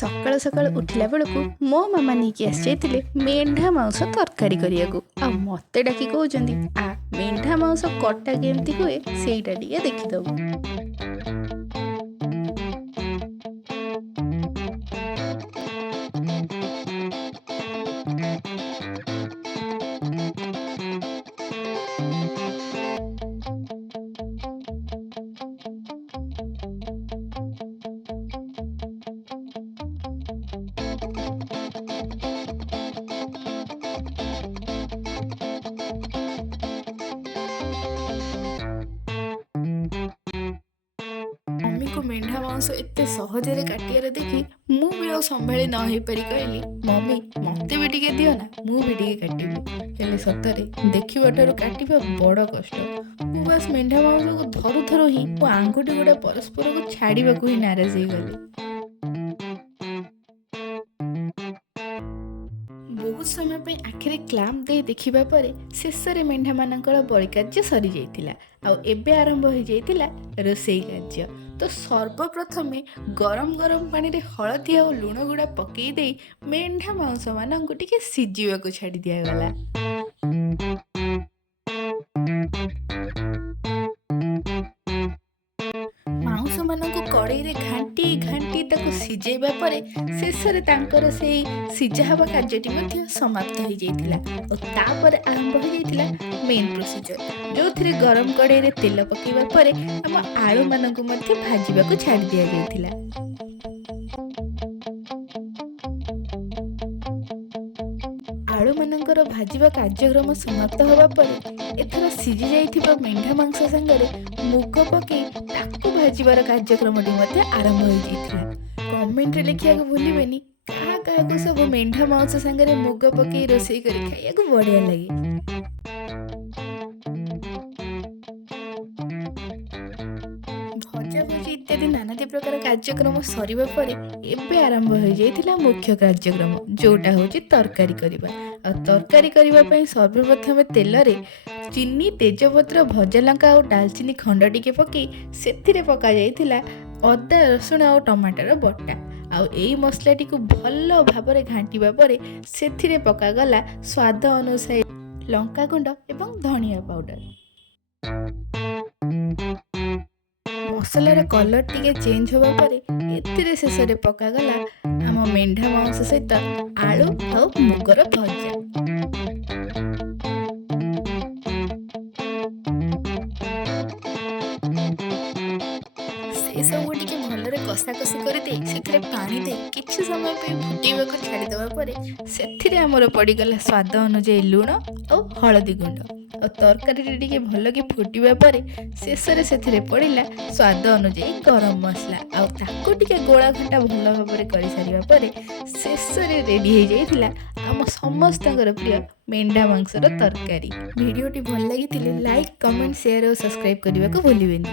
ସକାଳୁ ସକାଳୁ ଉଠିଲା ବେଳକୁ ମୋ ମାମା ନେଇକି ଆସିଯାଇଥିଲେ ମେଣ୍ଢା ମାଂସ ତରକାରୀ କରିବାକୁ। ଆଉ ମୋତେ ଡାକି କହୁଛନ୍ତି ମେଣ୍ଢା ମାଂସ କଟା କେମିତି ହୁଏ ସେଇଟା ଟିକେ ଦେଖିଦବୁ। ମମିକୁ ମେଣ୍ଢା ମାଂସ ଏତେ ସହଜରେ କାଟିବାର ଦେଖି ମୁଁ ବି ଆଉ ସମ୍ଭାଳି ନ ହେଇପାରି କହିଲି, ମମି ମୋତେ ବି ଟିକେ ଦିଅ ନା, ମୁଁ ବି ଟିକେ କାଟିବି। ହେଲେ ସତରେ ଦେଖିବା ଠାରୁ କାଟିବା ବଡ଼ କଷ୍ଟ। ମୁଁ ବାସ୍ ମେଣ୍ଢା ମାଂସକୁ ଧରୁ ଧରୁ ହିଁ ମୋ ଆଙ୍ଗୁଠି ଗୁଡ଼ା ପରସ୍ପରକୁ ଛାଡ଼ିବାକୁ ହିଁ ନାରାଜ ହେଇଗଲି। ବହୁତ ସମୟ ପାଇଁ ଆଖିରେ କ୍ଲାମ୍ପ ଦେଇ ଦେଖିବା ପରେ ଶେଷରେ ମେଣ୍ଢାମାନଙ୍କର ବଳି କାର୍ଯ୍ୟ ସରିଯାଇଥିଲା। ଆଉ ଏବେ ଆରମ୍ଭ ହୋଇଯାଇଥିଲା ରୋଷେଇ କାର୍ଯ୍ୟ। ତ ସର୍ବପ୍ରଥମେ ଗରମ ଗରମ ପାଣିରେ ହଳଦୀ ଆଉ ଲୁଣ ଗୁଡ଼ା ପକେଇ ଦେଇ ମେଣ୍ଢା ମାଂସମାନଙ୍କୁ ଟିକେ ସିଝିବାକୁ ଛାଡ଼ି ଦିଆଗଲା। ମାଉଁସମାନଙ୍କୁ କଡ଼େଇରେ ଘାଣ୍ଟି ଘାଣ୍ଟି ତାକୁ ସିଝେଇବା ପରେ ଶେଷରେ ତାଙ୍କର ସେଇ ସିଝା ହେବା କାର୍ଯ୍ୟଟି ମଧ୍ୟ ସମାପ୍ତ ହୋଇଯାଇଥିଲା। ଓ ତାପରେ ଆରମ୍ଭ ହୋଇଯାଇଥିଲା ମେନ୍ ପ୍ରୋସିଜର, ଯେଉଁଥିରେ ଗରମ କଡ଼େଇରେ ତେଲ ପକାଇବା ପରେ ଆମ ଆଳୁମାନଙ୍କୁ ମଧ୍ୟ ଭାଜିବାକୁ ଛାଡ଼ି ଦିଆଯାଇଥିଲା। ଆଳୁମାନଙ୍କର ଭାଜିବା କାର୍ଯ୍ୟକ୍ରମ ସମାପ୍ତ ହେବା ପରେ ଏଥର ସିଝି ଯାଇଥିବା ମେଣ୍ଢା ମାଂସ ସାଙ୍ଗରେ ମୁଗ ପକାଇ ତାକୁ ଭାଜିବାର କାର୍ଯ୍ୟକ୍ରମଟି ମଧ୍ୟ ଆରମ୍ଭ ହୋଇଯାଇଥିଲା। କମେଣ୍ଟରେ ଲେଖିବାକୁ ଭୁଲିବେନି କାହାକୁ ସବୁ ମେଣ୍ଢା ମାଂସ ସାଙ୍ଗରେ ମୁଗ ପକାଇ ରୋଷେଇ କରି ଖାଇବାକୁ ବଢ଼ିଆ ଲାଗେ। ଭଜାଭଜି ଇତ୍ୟାଦି ନାନାଦି ପ୍ରକାର କାର୍ଯ୍ୟକ୍ରମ ସରିବା ପରେ ଏବେ ଆରମ୍ଭ ହୋଇଯାଇଥିଲା ମୁଖ୍ୟ କାର୍ଯ୍ୟକ୍ରମ, ଯେଉଁଟା ହେଉଛି ତରକାରୀ କରିବା। ଆଉ ତରକାରୀ କରିବା ପାଇଁ ସର୍ବପ୍ରଥମେ ତେଲରେ ଚିନି, ତେଜପତ୍ର, ଭଜା ଲଙ୍କା ଆଉ ଡାଲଚିନି ଖଣ୍ଡ ଟିକେ ପକାଇ ସେଥିରେ ପକାଯାଇଥିଲା ଅଦା, ରସୁଣ ଆଉ ଟମାଟର ବଟା। ଆଉ ଏଇ ମସଲାଟିକୁ ଭଲ ଭାବରେ ଘାଣ୍ଟିବା ପରେ ସେଥିରେ ପକାଗଲା ସ୍ୱାଦ ଅନୁସାରେ ଲଙ୍କାଗୁଣ୍ଡ ଏବଂ ଧନିଆ ପାଉଡର। ମସଲାର କଲର୍ ଟିକେ ଚେଞ୍ଜ ହେବା ପରେ ଏଥିରେ ଶେଷରେ ପକାଗଲା ଆମ ମେଣ୍ଢା ମାଂସ ସହିତ ଆଳୁ ଆଉ ମୁଗର ଭଜା। ସେସବୁ ଟିକେ ଭଲରେ କଷାକଷି କରିଦେଇ ସେଥିରେ ପାଣି ଦେଇ କିଛି ସମୟ ପାଇଁ ଫୁଟେଇବାକୁ ଛାଡ଼ିଦେବା ପରେ ସେଥିରେ ଆମର ପଡ଼ିଗଲା ସ୍ୱାଦ ଅନୁଯାୟୀ ଲୁଣ ଆଉ ହଳଦୀ ଗୁଣ୍ଡ। ଆଉ ତରକାରୀରେ ଟିକେ ଭଲକି ଫୁଟିବା ପରେ ଶେଷରେ ସେଥିରେ ପଡ଼ିଲା ସ୍ୱାଦ ଅନୁଯାୟୀ ଗରମ ମସଲା। ଆଉ ତାକୁ ଟିକେ ଗୋଳା ଘଣ୍ଟା ଭଲ ଭାବରେ କରିସାରିବା ପରେ ଶେଷରେ ରେଡ଼ି ହେଇଯାଇଥିଲା ଆମ ସମସ୍ତଙ୍କର ପ୍ରିୟ ମେଣ୍ଢା ମାଂସର ତରକାରୀ। ଭିଡ଼ିଓଟି ଭଲ ଲାଗିଥିଲେ ଲାଇକ୍, କମେଣ୍ଟ, ସେୟାର ଆଉ ସବସ୍କ୍ରାଇବ୍ କରିବାକୁ ଭୁଲିବେନି।